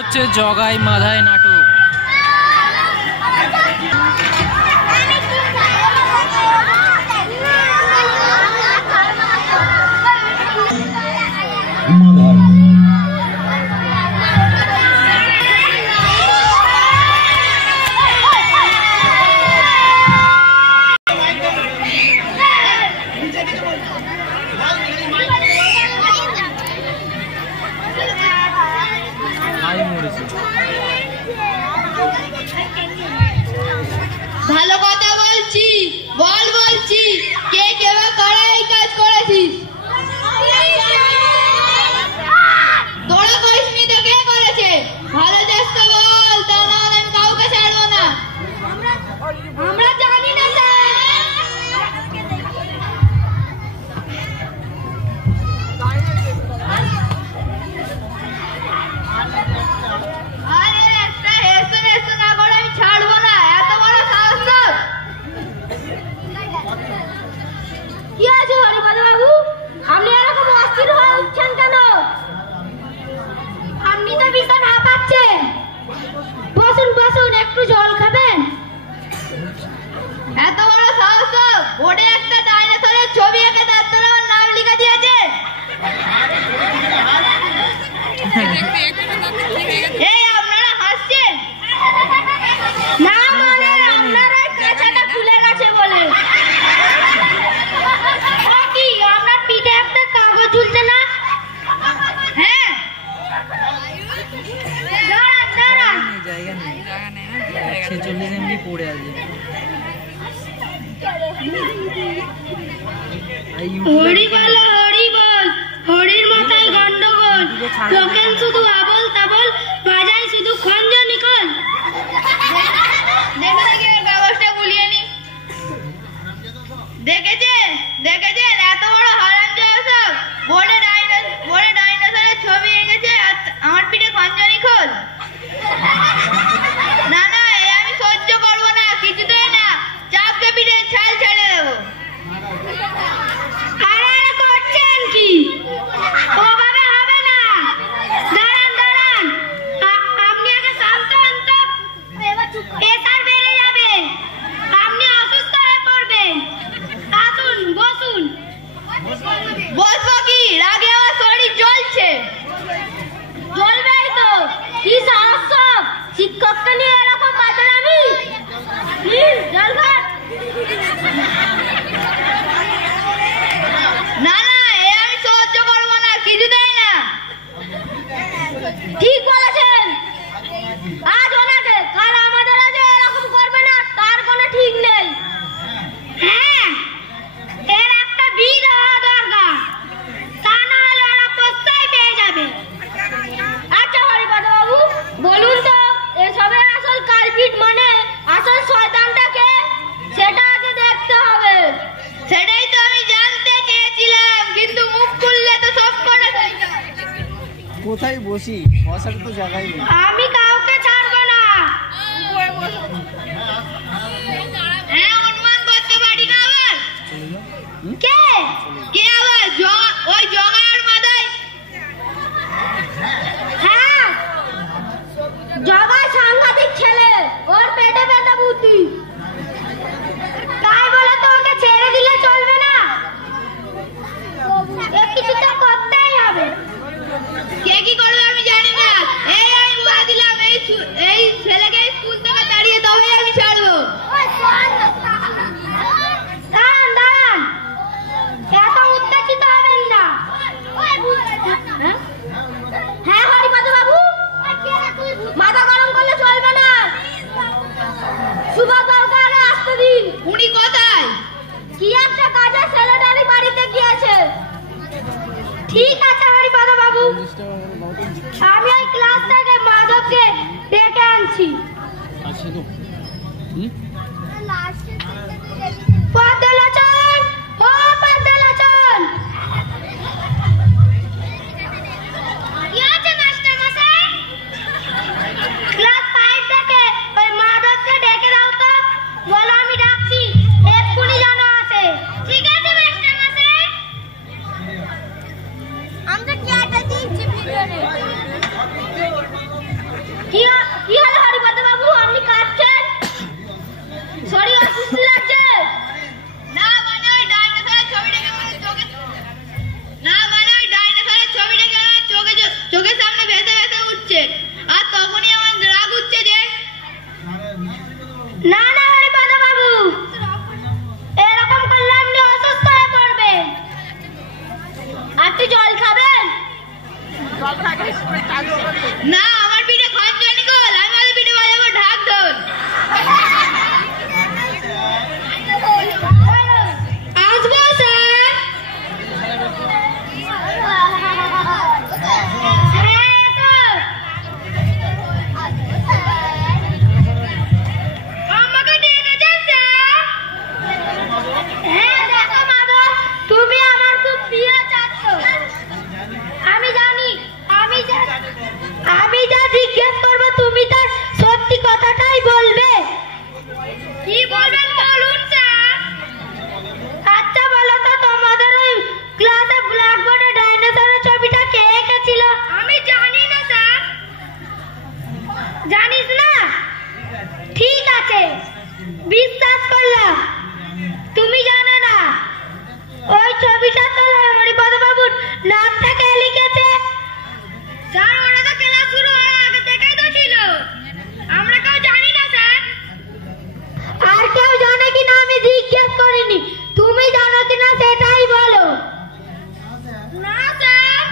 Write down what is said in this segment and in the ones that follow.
হচ্ছে জগাই মাধাই নাটক। ভালো কথা বলছি, বলছি কে কেবা করে এই কাজ করেছিস? তোরা করিসনি তো কে করেছে? ভালো চেষ্টা বল, তা নাহলে আমি কাউকে ছাড়বো না। আমরা জানি না স্যার। আরে একটা হেসে না করে আমি ছাড়বো না, এত বড় সাহস তোর? কি আছে হরিপদ বাবু, আপনি এরকম অস্থির হয়ে উঠছেন কেন? আপনি তো ভীষণ হাঁপাচ্ছেন। বসুন বসুন, একটু জল খাবেন? এত বড় সাহস তোর? বোর্ডে একটা ডাইনোসরের ছবি এঁকে তার আমার নাম লেখা দিয়েছে। এই আপনারা হাসছেন না, মানে আপনার ওই পেছাটা খুলে গেছে বলে। কি আপনার পিঠে একটা কাগজ ঝুলছে না? হ্যাঁ দাঁড়ান, জায়গা নেই, 46 MB পড়ে আছে। হরি বল, হরি বল, হরির মাথায় গন্ডগোল, লোকেন শুধু আবল তাবল, বাজাই শুধু খঞ্জনি কল। কাগজটা গুলিয়ে নি। দেখেছেন এত বড় হারামজাদা সব? বোর্ডে ডাইনোসরের ছবি এঁকেছে আর আমার পিঠে খঞ্জনি খোল। না না, এ আমি সহ্য করবো না, কিছুতেই না। চাপকে পিঠে ছাল ছেড়ে দেবো। আরে করছেন কি? ওভাবে হবে না। দাঁড়ান, আপনি আগে শান্ত হন তো। প্রেসার বেড়ে যাবে, আপনি অসুস্থ হয়ে পড়বেন। আসুন বসুন। বসবো কি? রাগে আমার শরীর জ্বলছে। জ্বলবেই তো, কি সাহস সব? শিক্ষককে নিয়ে এরকম বাদরামি? জল ভাত। না না, এ আমি সহ্য করবো না, কিছুতেই না। ঠিক বলেছেন, আজ ওনাকে, কাল আমাদের আজ এরকম করবে না তার কোনো ঠিক নেই। হ্যাঁ, এর একটা বিধ হওয়া দরকার, তা না হলে ওরা প্রশ্রয় পেয়ে যাবে। আচ্ছা হরিপদ বাবু, বলুন তো এসবের আসল কালপিট মানে আসল শয়তানটাকে? সেটা আগে দেখতে হবে। সেটাই তো আমি জানতে চেয়েছিলাম, কিন্তু মুখ খুললে তো সব করে। কোথায় বসি? বসার তো জায়গাই নেই। আমি কাউকে ছাড়বো না। হ্যাঁ, অনুমান করতে পারি না আবার। কে আবার? ওই জগার মাথায়। হ্যাঁ, জগা সাংঘাতিক ছেলে, ওর পেটে বুদ্ধি। তাই বলে তো ওকে ছেড়ে দিলে চলবে না, কিছু তো করতেই হবে। কে কি করবে আমি জানি না। এই আমি বলে দিলাম, এই ছেলেকে স্কুল থেকে তাড়িয়ে তবেই আমি ছাড়বো। দাঁড়ান, এত উত্তেজিত হবেন না। হ্যাঁ হরিপদ বাবু, মাথা গরম করলে চলবে না। সুভাষ বাবুকে আগে আসতে দিন। উনি কোথায়? কি একটা কাজে ছেলেটারই বাড়িতে গিয়েছে। ঠিক আছে হরিপদ বাবু, আমি ওই ক্লাস থেকে মাধবকে ডেকে আনছি। পদ্মলোচন, ও পদ্মলোচন। কি আছে মাস্টার মশাই? ক্লাস 5 থেকে ওই মাধবকে ডেকে দাও তো, বলো আমি ডাকছি, এক্ষুনি যেন আসে। ঠিক আছে মাস্টার মশাই। আমরা কি আটা দিচ্ছি ভিতরে? জানিস না? ঠিক আছে, বিশ্বাস করলাম। তুমি জানো না ওই ছবিটা তো হরিপদ বাবুর নাম থেকে লিখেছে? স্যার ওটা তো ক্লাস শুরু হওয়ার আগে থেকেই তো ছিল। আমরা কেউ জানি না স্যার। আর কেউ জানে কিনা আমি জিজ্ঞেস করিনি। তুমি জানো কিনা সেটাই বলো। না স্যার।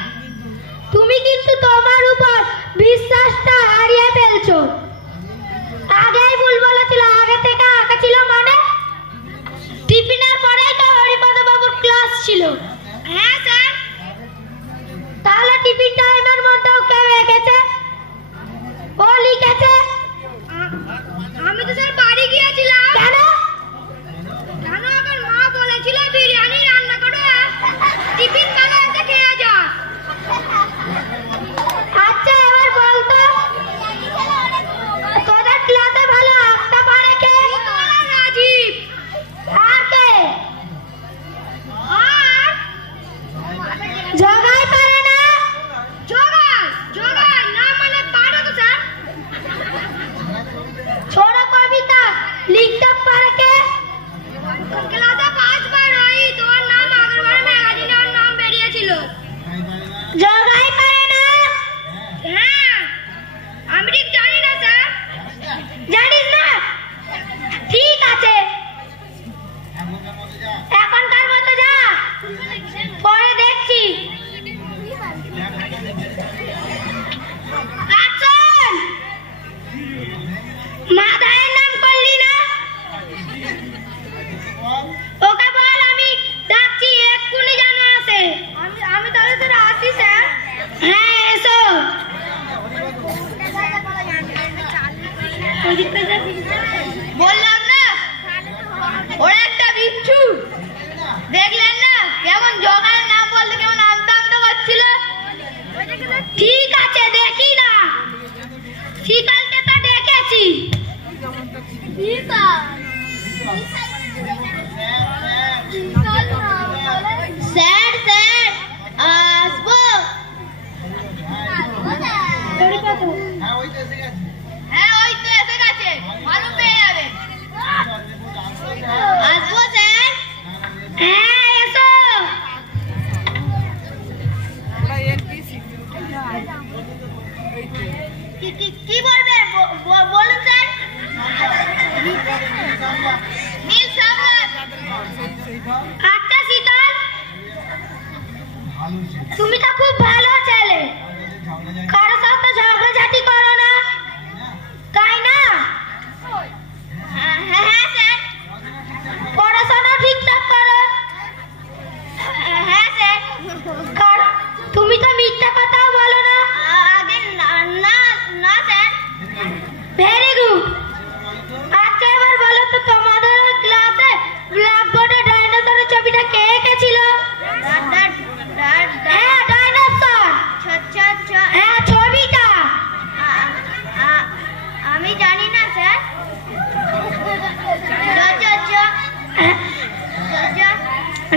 তুমি কিন্তু তোমার উপর বিশ্বাসটা হারিয়ে ফেলছো। আগেই ভুল বলেছিল, আগে থেকে আঁকা ছিল মানে? টিফিনের পরেই তো হরিপদ বাবুর ক্লাস ছিল। হ্যাঁ স্যার। তাহলে টিফিন টাইমের মধ্যেও কেউ এঁকেছে? ও লিখেছে? আমি তো স্যার বাড়ি গিয়েছিলাম। কেন? কেন আমার মা বলেছিল বিরিয়ানি রান্না করো, টিফিন বেলা এসে খেয়ে যা। আচ্ছা এবার বলতো তোদের ক্লাসে ভালো আঁকতে পারে কে? রাজীব। আর কে? আর জগাই পারে না? জগাই না মানে পারে তো স্যার। ছোট কবিতা লিখতে পারে কে? ক্লাসে 5 বার রই তোর নাম আগেরবার ম্যাগাজিনে ওর নাম বেরিয়েছিল। জগাই পারে না? হ্যাঁ। আমি ঠিক জানি না স্যার। জানিস না? ঠিক আছে, এখনকার মতো যা, পরে দেখছি। অ্যাকশন! মাথায় নাম করলি না? ওকে বল আমি ডাকছি, এক্ষুনি যেন আসে। আমি তাহলে তোরা আসি স্যার। হ্যাঁ এসো। বললাম না ওরা একটা বিচ্ছু। দেখলেন না কেমন জগার নাম বলতে কেমন আমতা আমতা করছিল? ঠিক আছে দেখি না, শীতলকে তো ডেকেছি। স্যার স্যার আসবো? হ্যাঁ ওই তো এসে গেছে, ভালো পেয়ে যাবে। আসবো স্যার? হ্যাঁ এসো। কি বলবে বলুন স্যার। নীল সামলান। আচ্ছা শীতল, তুমি তো খুব ভালো ছেলে, কারোর সাথে ঝগড়াঝাটি করো না, তাই না? হ্যাঁ স্যার। পড়াশোনা ঠিকঠাক করো? হ্যাঁ স্যার। তুমি তো মিথ্যা কথাও বলো না? আগে না না স্যার। Very good. আচ্ছা এবার বলো তো তোমাদের ক্লাসে ব্ল্যাকবোর্ডে ডাইনোসরের ছবিটা কে এঁকেছিল? হ্যাঁ ডাইনোসর। হ্যাঁ ছবিটা। আমি জানি না স্যার।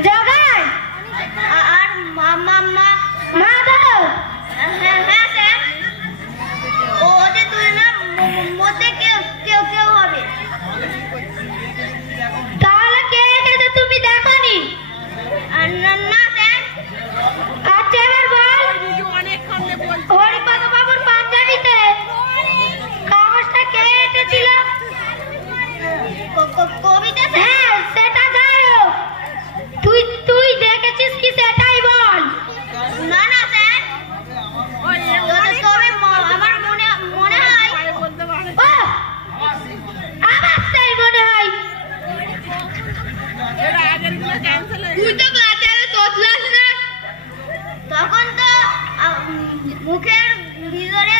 জগাই আর মাধব। হ্যাঁ স্যার। ওদের দুজনের মধ্যে কেউ হবে। তাহলে কে এঁকেছে তুমি দেখোনি? না স্যার। আচ্ছা এবার বল হরিপদ বাবুর পাঞ্জাবিতে কাগজটা কে এঁকেছিল? কবিতা। হ্যাঁ সেটা যাই হোক, তুই দেখেছিস কি সেটাই বল। না না স্যার। তবে আমার মনে হয় আমার তাই মনে হয়। তুই তো ক্লাসে তোতলাস না, তখন তো মুখের ভিতরে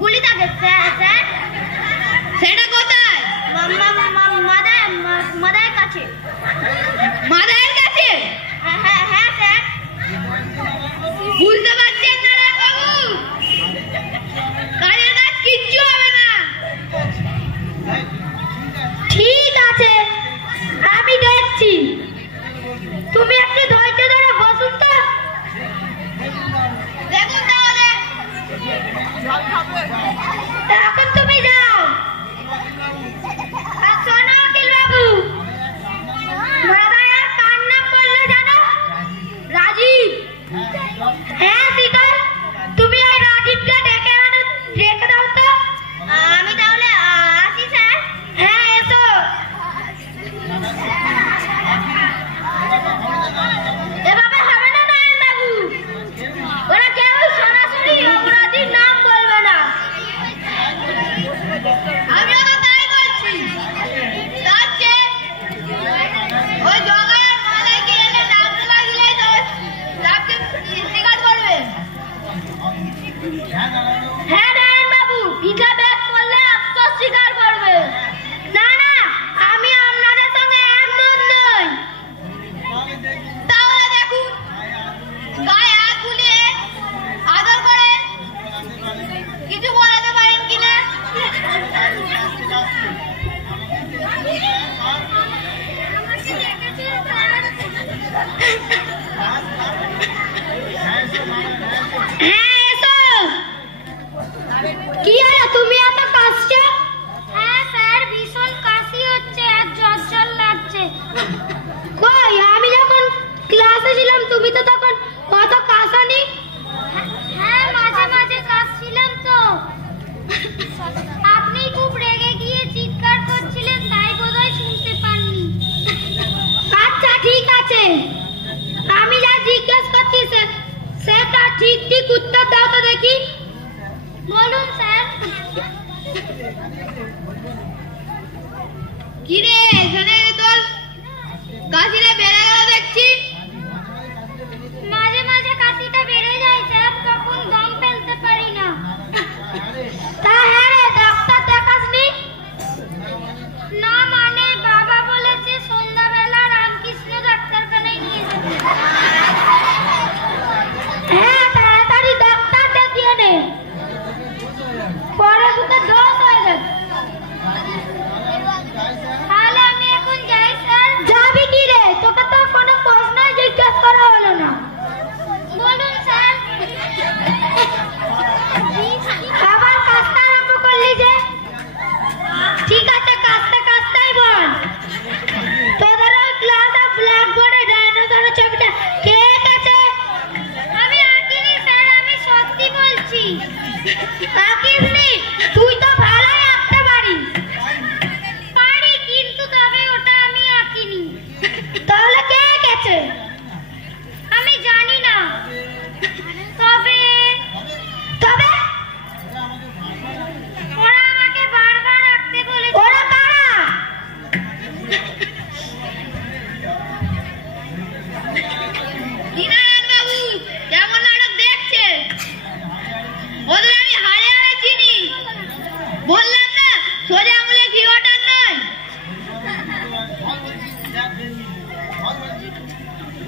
গুলি থাকে স্যার। সেটা কোথায়? মাদার কাছে। মাদারের কাছে? হ্যাঁ স্যার। বুঝতে পারছেন না বাবু, কাজের কাজ কিচ্ছু হবে না। ঠিক আছে আমি দেখছি, তুমি একটু ধৈর্য ধরে বসুন তো। দেখুন তাহলে। হ্যাঁ নারায়ণ বাবু, পিঠা ব্যাগ করলে আফসোস স্বীকার করবে। না না, আমি আপনাদের সঙ্গে একমত নই। তাহলে দেখুন, গায়ে হাত বুলিয়ে আদর করে কিছু বলাতে পারেন কিনা। হ্যাঁ এসো। কি হলো, তুমি এত কাশছো? হ্যাঁ স্যার, ভীষণ কাশি হচ্ছে আর জ্বর জ্বর লাগছে। কই, আমি যখন ক্লাসে ছিলাম তুমি তো তখন কত কাশানি। হ্যাঁ মাঝে মাঝে কাশছিলাম তো। আপনি খুব রেগে গিয়ে চিৎকার করছিলেন, তাই বোধহয় শুনতে পাননি। আচ্ছা ঠিক আছে, আমি যা জিজ্ঞেস করছি সেটা ঠিক ঠিক উত্তর দাও তো দেখি। বলুন স্যার। কি রে, এখানে তোর কাশিটা বেড়ে গেল দেখছি। মাঝে মাঝে কাশিটা বেড়ে যায় স্যার, তখন দম ফেলতে পারি না। তা হ্যাঁ রে, ডাক্তার দেখাসনি? না মানে বাবা বলেছে সন্ধ্যাবেলা রামকৃষ্ণ ডাক্তারখানায় নিয়ে যেতে। হ্যাঁ তাড়াতাড়ি ডাক্তার দেখিয়ে নে, পরে দুটো দোষ হয়ে যাবে। তাহলে আমি এখন যাই স্যার। যাবি কি রে, তোকে তো কোনো প্রশ্নই জিজ্ঞেস করা হলো না। বলুন স্যার। আবার কাজটা আরম্ভ করলি যে? ঠিক আছে, কাজটা কাজটাই বল। তোদের ওই ক্লাসে ব্ল্যাকবোর্ডে ডাইনোসরের ছবিটা কে এঁকেছে? আমি আঁকিনি স্যার, আমি সত্যি বলছি। আঁকিসনি? তুই তো ভালোই আঁকতে পারিস। পারি, কিন্তু তবে ওটা আমি আঁকিনি। তাহলে কে এঁকেছে? আমি জানি না। তবে তবে ওরা আমাকে বারবার আঁকতে বলেছে। ওরা কারা? দীনানাথ বাবু কেমন নাটক দেখছে? ওদের আমি হাড়ে হাড়ে চিনি। বললাম না সোজা আঙুলে ঘি ওঠার নয়।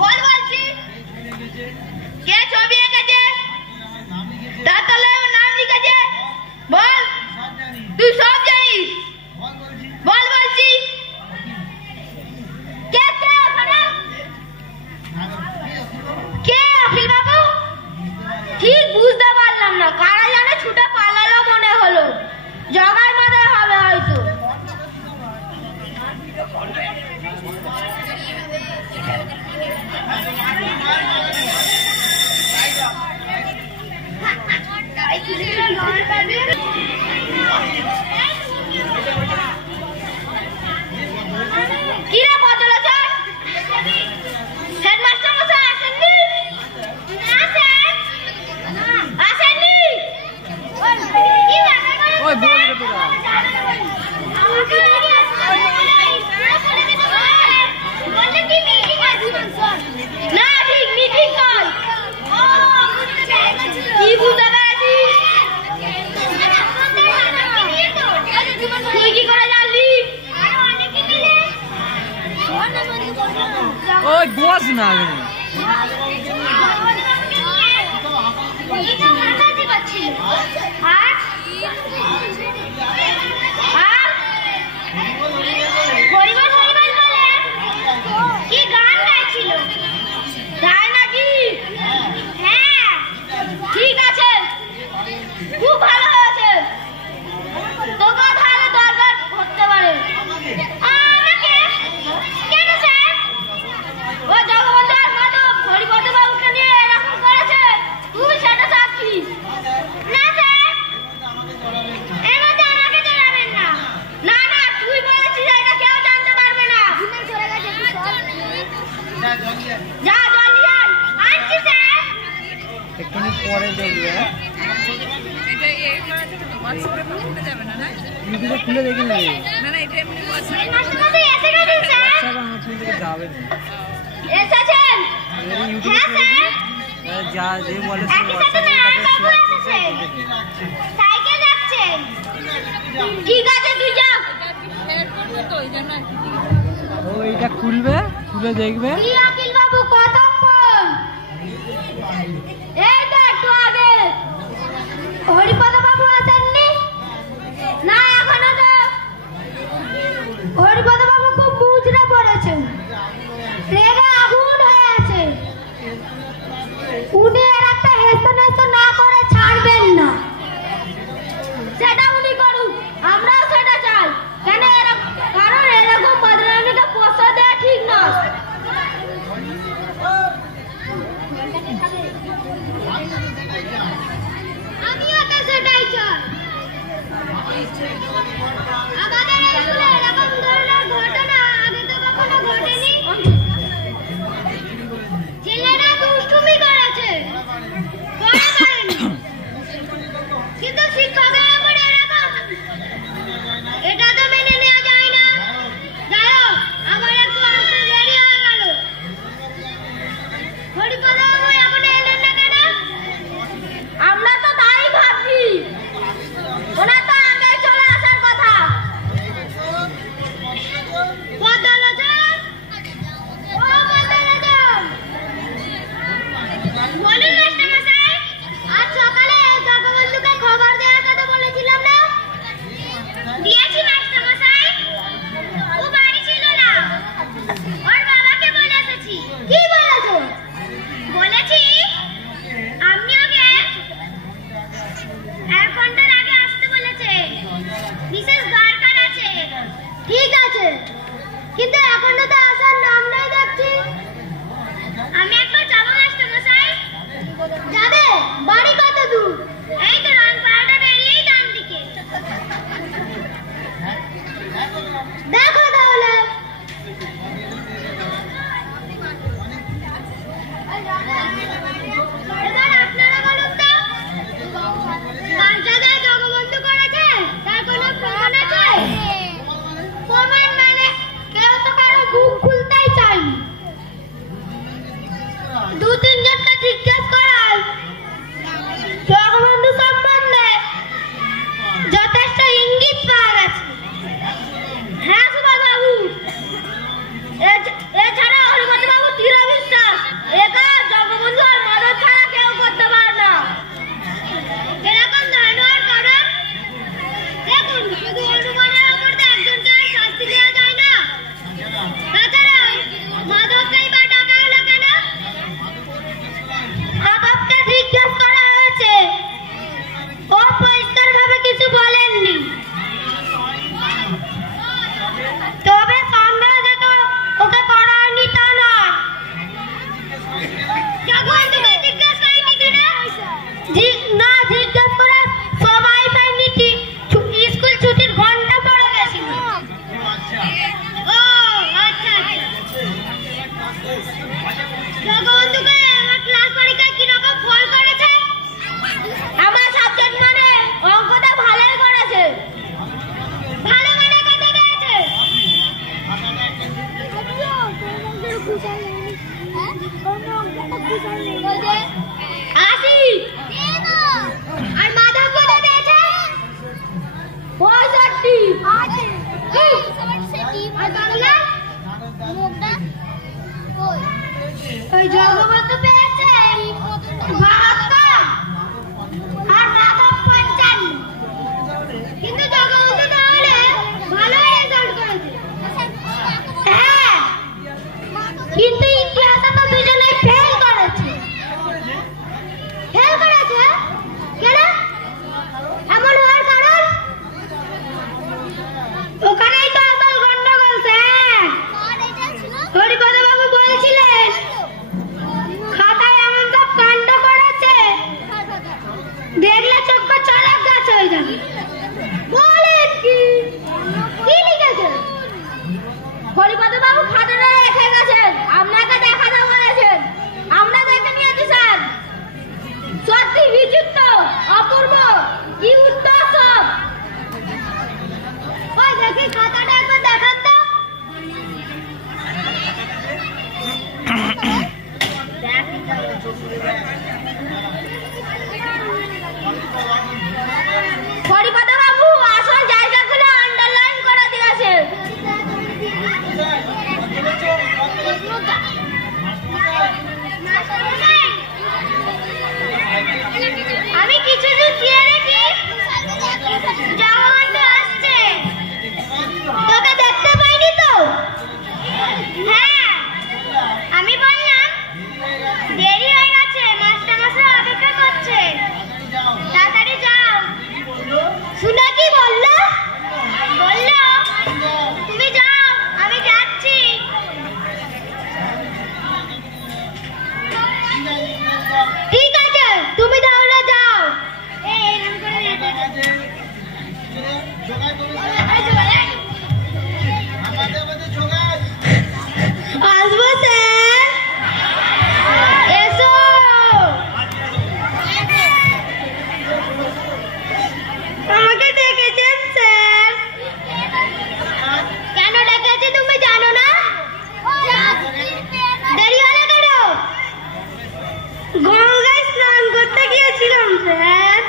বল বলছি, কে ছবি এঁকেছে? তার তলায় আমার নাম লিখেছে। বল, তুই সব জানিস। বল বলছি, কে কে ওখানে? কে অখিল বাবু? ঠিক বুঝতে পারলাম না, কারা জানে ছুটে পালালো মনে হলো। জগার মধ্যে হবে হয়তো। কিরা বদল আছে? হেডমাস্টার মশাই আসেননি? না স্যার, আসেননি। কি ব্যাপার? ওই বল রে তোরা। আমাকে দেখি আসতে বললে কি মিটিং আছে? না ঠিক মিটিং নয়। কি বুঝতে পেরেছিস? তুই কি করে জানলি? ওই বস না কি গান গাইছিল? তাই নাকি? হ্যাঁ ঠিক আছে, খুব ভালো হয়েছে। তোকে তাহলে দরকার করতে পারে। আমাকে কেন স্যার? ও জগবন্ধু আর মাধব হরিপদ বাবুকে নিয়ে এরকম করেছে, তুই সেটা সাক্ষী। না স্যার, এর মধ্যে আমাকে জড়াবেন না। না না, তুই বলেছিস এটা কেউ জানতে পারবে না। যা জলদি আয়। আনছি স্যার। একটুখানি পরে দেখবে। এটা এই করা যাবে তো, হোয়াটসঅ্যাপে পাঠাতে যাবে না না? ইউটিউবে খুলে দেখে নেবে। না না, এটা এমনি হোয়াটসঅ্যাপে মাস্টার মশাই এসে গেছেন স্যার। হোয়াটসঅ্যাপে আমার ফোন থেকে যাবে না। এসেছেন? ইউটিউবে হ্যাঁ খুলে স্যার। যা যে বলে একই সাথে নারায়ণ বাবু এসেছে, সাইকেল যাচ্ছে। ঠিক আছে তুই যা। ও এটা খুলবে, খুলে দেখবে। কি আকিল বাবু কতক্ষণ? এই তো একটু আগে। হরিপদ বাবু আসেননি? না এখনো তো। হরিপদ বাবু খুব মুচড়ে পড়েছেন, রেগে আগুন হয়ে আছে। উনি এর একটা হেসে না করে ছাড়বেন না। সেটা উনি করুন, আমরাও সেটা চাই। কেন কারণ এরকম বদনামীকে পোষা দেওয়া ঠিক নয়। আমিও তো সেটাই চাই। আমাদের স্কুলে এরকম ধরনের ঘটনা আগে তো কখনো ঘটেনি। ছেলেরা দুষ্টুমি করেছে, পড়া করেনি, কিন্তু শিক্ষকের উপর এরকম, এটা তো মেনে নেওয়া যায় না। যাই হোক, আমার একটু আসতে দেরি হয়ে গেল। হরিপদ বাবু এখন এলেন না কেন? আমরা তো তাই ভাবছি, ওনার তো আগে চলে আসার কথা। বদলাজন, ও বদলাজন, বলুন মাস্টারমশাই, আজ সকালে জগবন্ধুকে খবর দেওয়ার কথা বলেছিলাম না? দিয়েছি মাস্টারমশাই, ও বাড়ি ছিল না, ওর বাবাকে বলে এসেছি। কি বলেছো? বলেছি আপনি ওকে 1 ঘন্টার আগে আসতে বলেছে, বিশেষ দরকার আছে। ঠিক আছে, কিন্তু এখনো তো আসার নাম নাই দেখছি। আমি একবার যাবো মাস্টারমশাই। যাবে? বাড়ি কত দূর? এই তো রানপাড়াটা বেরিয়েই ডান দিকে। দেখো তাহলে। এবার আপনারা বলুন তো, কার জায়গায় জগবন্ধু করেছে তার কোনো প্রমাণ আছে? প্রমাণ মানে কেউ তো কারো বুক খুলতেই চায়নি। 2-3 জনকে জিজ্ঞেস করায় জগবন্ধু সম্বন্ধে যথেষ্ট ইঙ্গিত পাওয়া গেছে। হ্যাঁ সুভাষ বাবু, এছাড়া হরিপদ বাবু দৃঢ় বিশ্বাস একা জগবন্ধু আর মদন ছাড়া কেউ করতে পারে না। এরকম ধারণার কারণ দেখুন, শুধু অনুমানের উপর তো একজনকে আর শাস্তি দেওয়া যায় না। তাছাড়া মাধবকেই বা ডাকা হলো কেন? মাধবকে জিজ্ঞেস করা হয়েছে, ও পরিষ্কার ভাবে কিছু বলেননি। তবে সন্দেহ যেত ওকে করা হয়নি তা নয়। জগবন্ধুকে জিজ্ঞেস করেনি কিনা? না, জিজ্ঞেস করে সবাই পায়নি। স্কুল ছুটির ঘন্টা পড়ে গেছিল। ও আচ্ছা আচ্ছা। জগবন্ধুকে আমার ক্লাস পরীক্ষায় কিরকম ফল করেছে? আমার সাবজেক্ট মানে অঙ্কটা ভালোই করেছে। ভালো মানে কত পেয়েছে? আশি। আর মাধব কত পেয়েছে? 65। আর বাংলা? ওই জগবন্ধু পেয়েছে 72 আর মাধব 55। কিন্তু জগবন্ধু তাহলে ভালোই রেজাল্ট করেছে। হ্যাঁ, কিন্তু ইতিহাসে তো দুজনেই ফেল করেছে। ফেল করেছে কেন? এমন হওয়ার কারণ? ওখানেই তো আসল গন্ডগোল স্যার। হরিপদ বাবু বলছিলেন খাতায় এমন সব কাণ্ড করেছে, দেখলে চোখ চড়ক গাছ হয়ে যাবে। বলেন কি? কি লিখেছে? হরিপদ বাবু খাতাটা রেখে গেছেন, আপনাকে দেখাতে বলেছেন। আমরা দেখে নিয়েছি স্যার। সত্যি বিচিত্র, অপূর্ব, কি উত্তর সব। ওই দেখি খাতাটা একবার দেখান তো। দেখ আসবো স্যার, এসো। আমাকে ডেকেছেন স্যার। কেন ডেকেছি তুমি জানো না? দেরি হলো কেন? গঙ্গায় স্নান করতে গিয়েছিলাম স্যার।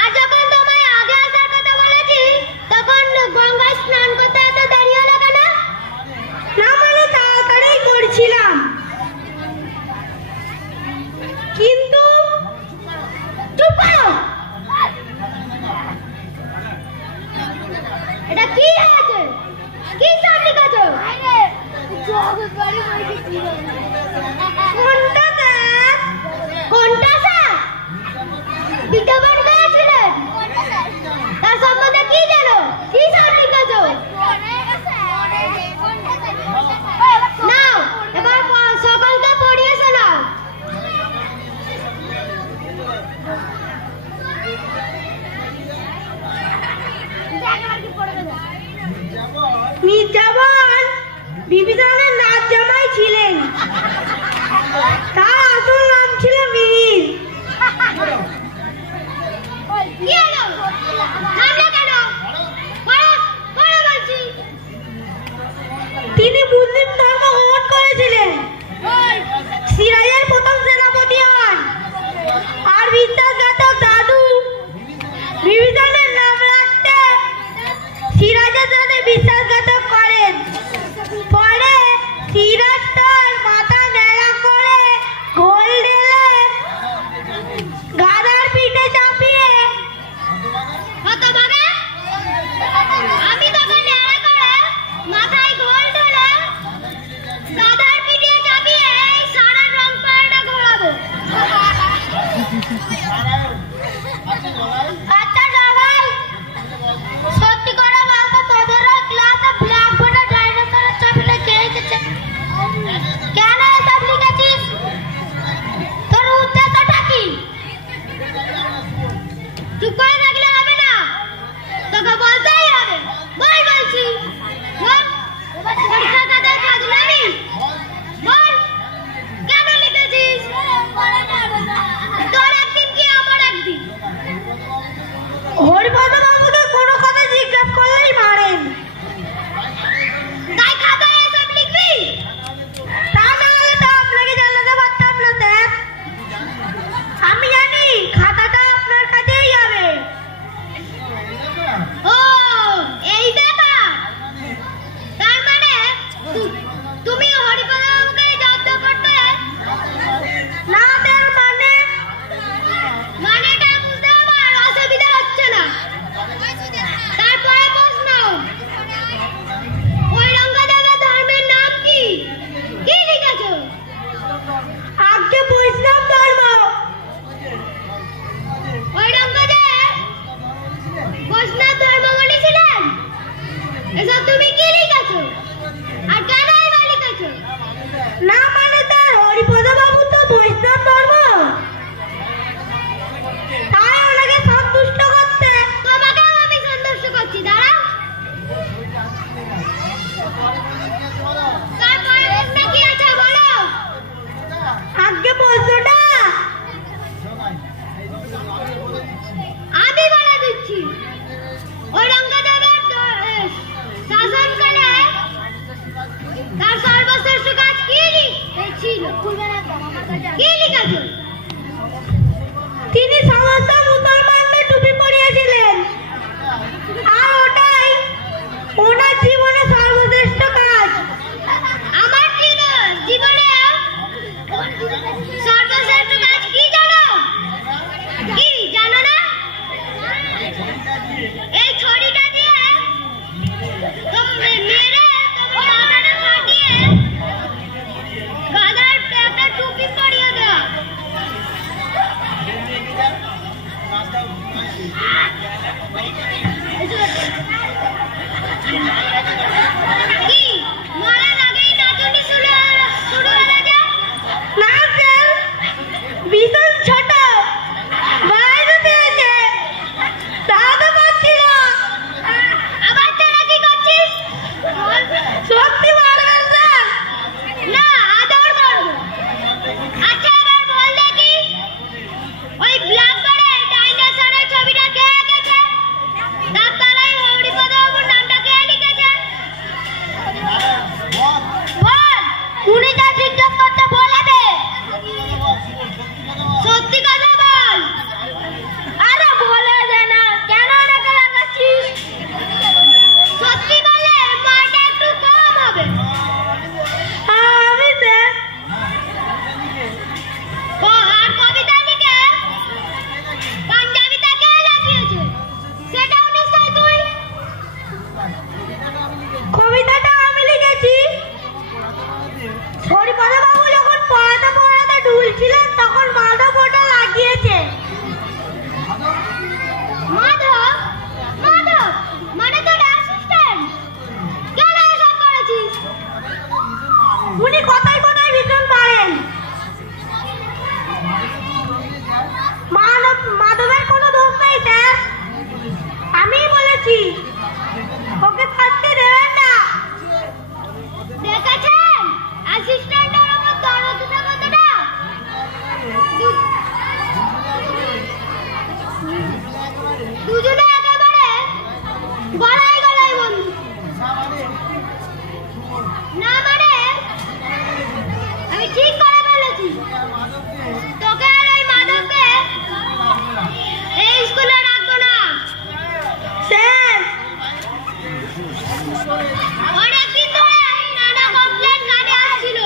আর যখন তোমায় আগে আসার কথা বলেছি তখন গঙ্গায় স্নান করতে এত দেরি হলো কেন? না মানে তাড়াতাড়ি করছিলাম, কিন্তু চুপ করো। এটা কি হয়েছে? কি সব লিখেছো? কোনটা স্যার? কোনটা স্যার? বিদ্যাবান গিয়েছিলেন, তার সম্বন্ধে কি জানো? কি সব লিখেছো? নাও এবার সকলকে পড়িয়ে শোনাও। মির্জাবান বিভীষণের নাচ জামাই ছিলেন, তার আসল নাম ছিল মিহির। তিনি মুসলিম ধর্ম গ্রহণ করেছিলেন, সিরাজের প্রথম সেনাপতি হন, আর বিশ্বাসঘাতক দাদু বিভীষণের নাম রাখতে সিরাজের সাথে বিশ্বাসঘাতক করেন। পরে সিরাজ তার মাথা ন্যাড়া করে গোল ঢেলে গাধার পিঠে চাপিয়ে আমি তোকে ন্যাড়া করে মাথায় গোল ঢেলে গাধার পিঠে চাপিয়ে সারা রং পাড়াটা ঘোরাবো। আচ্ছা জগাই, সত্যি করে বলতো তোদেরও ক্লাসে ব্ল্যাকবোর্ডে ডাইনোসরের ছবি লেগে এসেছে, কেন এসব লিখেছিস? তোর উদ্দেশ্যটা কি? চুপ করে থাকলে হবে না, তোকে বলতেই হবে। বল বলছি, বল। পরীক্ষা খাতায় কাজ নেই, বল কেন লিখেছিস? তোর একদিন কি আমার একদিন। হরিপদ বাবুকে কোনো কথা জিজ্ঞাসা করলেই মারেন, তাই খাতায় এসব লিখবি? তা না হলে তো আপনাকে জানাতে পারতাম না স্যার। আমি জানি খাতাটা আপনার কাছেই যাবে। ও এই ব্যাপার, তার মানে তুমি হরিপদ বাবুকে জব্দ করতে না? তার মানেটা বুঝতে আমার অসুবিধা হচ্ছে না। তারপরে প্রশ্ন, ঔরঙ্গজেবের ধর্মের নাম কি? কি লিখেছো? আগে বৈষ্ণব ধর্ম। ঔরঙ্গজেব বৈষ্ণব ধর্মাবলী ছিলেন, এসব তুমি কি লিখেছো? আর কেনই বা লিখেছো? না মানে তার হরিপদ বাবু তো বৈষ্ণব ধর্ম, তাই ওনাকে সন্তুষ্ট করতে তোমাকেও আমি সন্তুষ্ট করছি। দাঁড়াও, তারপরে প্রশ্ন কি আছে বলো? আগে প্রশ্নটা আমি বলে দিচ্ছি। ঔরঙ্গজেবের শাসনকালে তার সর্বশ্রেষ্ঠ কাজ কি ছিল? কি লিখেছো? তিনি সমস্ত মুসলমানদের টুপি পরিয়েছিলেন, আর ওটাই ওনার জীবনে সর্বশ্রেষ্ঠ কাজ। আমার জীবনে সর্বশ্রেষ্ঠ কাজ কি জানো? কি জানো না? এই ছড়িটা দিয়ে মেরে তোমার মাথাটা ফাটিয়ে গাধার একটা টুপি পরিয়ে দেওয়া। কি মরার আগেই নাচনি শুরু হলো যে? না স্যার, ভীষণ ছোট বয়স হয়েছে, গলায় গলায় বন্ধু না মানে আমি ঠিক করে বলেছি তোকে আর ওই মাধবকে এই স্কুলে রাখবো না স্যার অনেকদিন ধরে নানা কমপ্লেন কানে আসছিল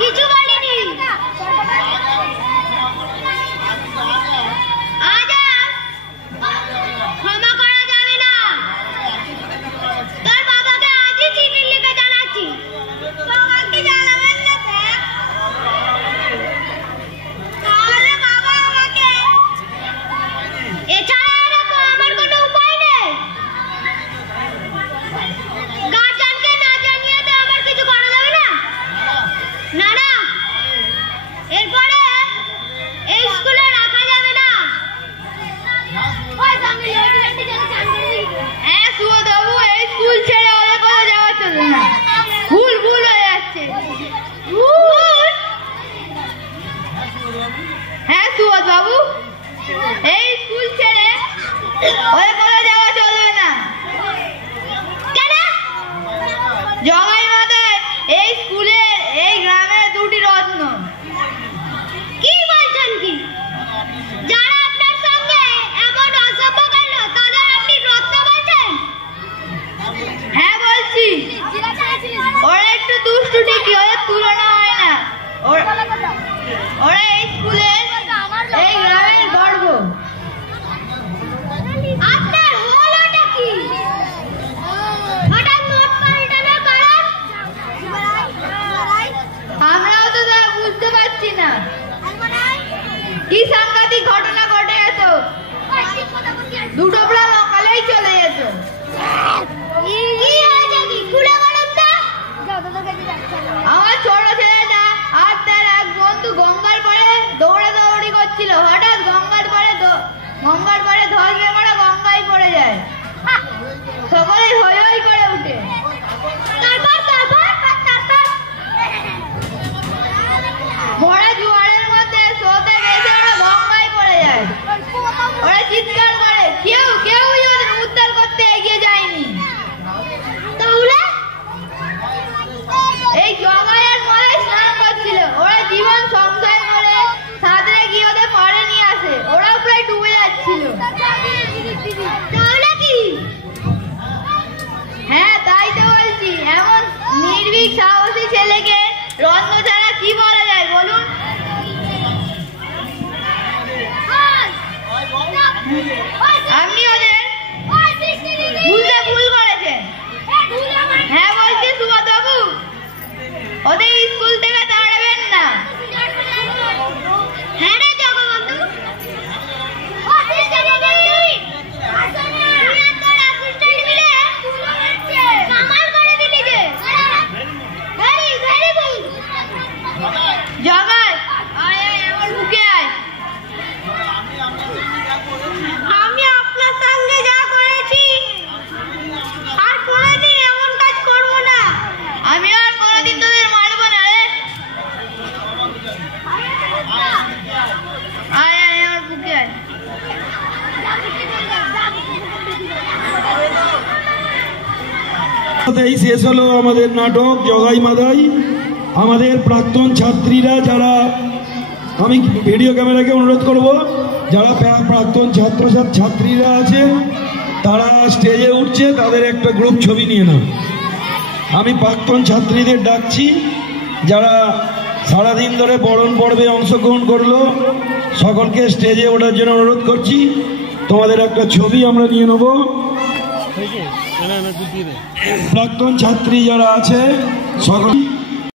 কিছু বলিনি আজ ক্ষমা করা যাবে না তোর বাবাকে আজই চিঠি লিখে জানাচ্ছি বাবাকে জানাবেন না স্যার তাহলে বাবা আমাকে এছাড়া আর আমার কোনো উপায় নেই গার্জিয়ানকে না জানিয়ে তো আমার কিছু করা যাবে না না না এরপরে এই স্কুলে রাখা যাবে না ওই সামনে লেডিল্যান্ডে চলে চান করে হ্যাঁ সুবোধ বাবু এই স্কুল ছেড়ে ওদের কোথাও যাওয়া চলবে না ভুল ভুল হয়ে যাচ্ছে ভুল হ্যাঁ সুবোধ বাবু এই স্কুল ছেড়ে ওদের কোথাও যাওয়া চলবে না কেন জগাই মাথায় এই স্কুলের এই গ্রামের দুটি রত্ন কি বলছেন কি যারা আপনার সঙ্গে এমন অসভ্য করল তাদের আপনি রত্ন বলছেন হ্যাঁ বলছি ওরা একটু দুষ্টু ঠিকই ওদের তুলনা হয় না ওরা এই স্কুলের এই গ্রামের গর্ব আপনার হলোটা কি হঠাৎ নোট পাল্টানোর কারণ আমরাও তো তা বুঝতে পারছি না কি সাংঘাতিক ঘটনা ঘটে যেত দুটো বেলা সকালেই চলে যেত কি হয়েছে কি খুলে বলুন তো আমার ছোট ছেলেটা আর তার এক বন্ধু গঙ্গার পাড়ে দৌড়াদৌড়ি করছিল হঠাৎ গঙ্গার পাড়ে ধস বেমারা গঙ্গায় পড়ে যায় সকলেই হই হই করে উঠে ভরা জোয়ারের মধ্যে স্রোতে ভেসে ওরা গঙ্গায় পড়ে যায় ওরা চিৎকার করে কেউই ওদের উদ্ধার করতে এগিয়ে যায়নি তাহলে এই জগাই আর মলাই স্নান করছিল ওরা জীবন সংশয় করে সাঁতরে গিয়ে ওদের পাড়ে নিয়ে আসে ওরাও প্রায় ডুবে যাচ্ছিল তাহলে কি হ্যাঁ তাই তো বলছি এমন নির্ভীক সাহসী ছেলেকে রত্ন ছাড়া কি বলা যায় বলুন আপনি ওদের ভুলতে ভুল করেছেন হ্যাঁ বলছি সুবোধ বাবু ওদের স্কুল থেকে তাড়াবেন না হ্যাঁ রে জগবন্ধু জগাই আয় আমার বুকে আয় আমি আপনার সঙ্গে যা করেছি আর কোনোদিন এমন কাজ করব না আমি আর কোনোদিন তোদের মারবো না রে আয় আয় আমার বুকে আয় এই শেষ হলো আমাদের নাটক জগাই মাদাই। আমাদের প্রাক্তন ছাত্রীরা যারা, আমি ভিডিও ক্যামেরাকে অনুরোধ করব, যারা প্রাক্তন ছাত্রীরা আছে তারা স্টেজে উঠছে, তাদের একটা গ্রুপ ছবি নিয়ে নাও। আমি প্রাক্তন ছাত্রীদের ডাকছি, যারা সারাদিন ধরে বরণ পর্বে অংশগ্রহণ করলো, সকলকে স্টেজে ওঠার জন্য অনুরোধ করছি। তোমাদের একটা ছবি আমরা নিয়ে নেব। প্রাক্তন ছাত্রী যারা আছে সকল